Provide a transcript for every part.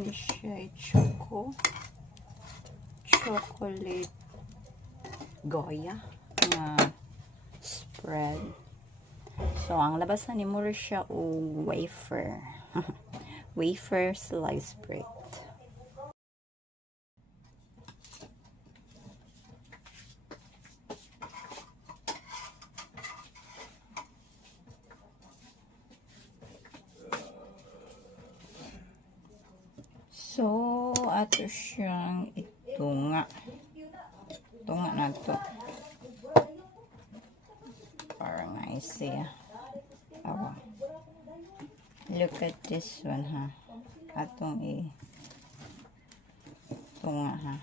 ni siya ay chocolate Goya na spread. So, ang labasan ni mo siya o wafer. Wafer slice bread. So, ato siyang itunga. Tunga na to. Parang nice siya. Oh. Look at this one, ha. Atong tunga, ha.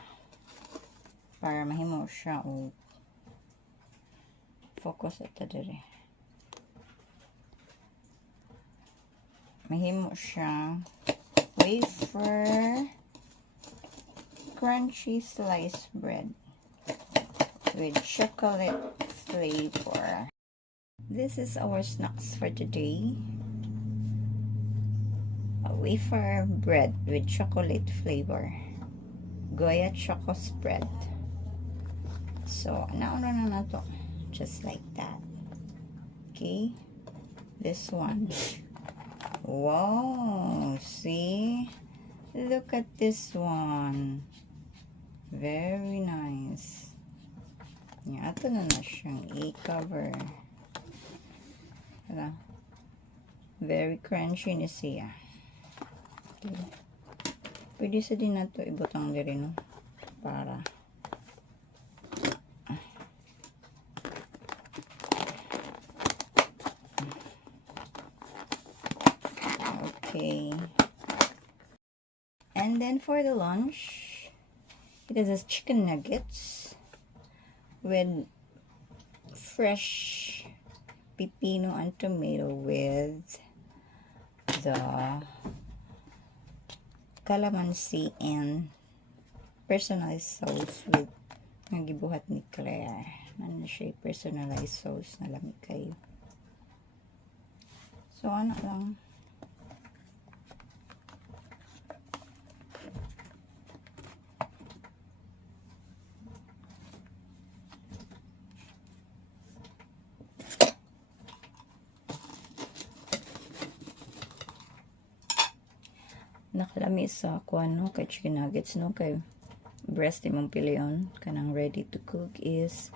Para mahimo siya o focus ito dire. Mahimo siya wafer crunchy sliced bread with chocolate flavor. This is our snacks for today. A wafer bread with chocolate flavor. Goya choco spread. So, nauna na to. Just like that. Okay. This one. Wow. See? Look at this one. Very nice. Yeah, ito na siyang i-cover. Very crunchy na siya. Okay. Pwede sa din na ito ibutang diri, no? Para okay. And then for the lunch, it is chicken nuggets with fresh pepino and tomato with the calamansi and personalized sauce with nagibuhat ni Claire. Ano siya, personalized sauce na lamig kayo. So, ano lang. Nakalami sa kuan, no, kay chicken nuggets, no, kay breast imong piliyon kanang ready to cook is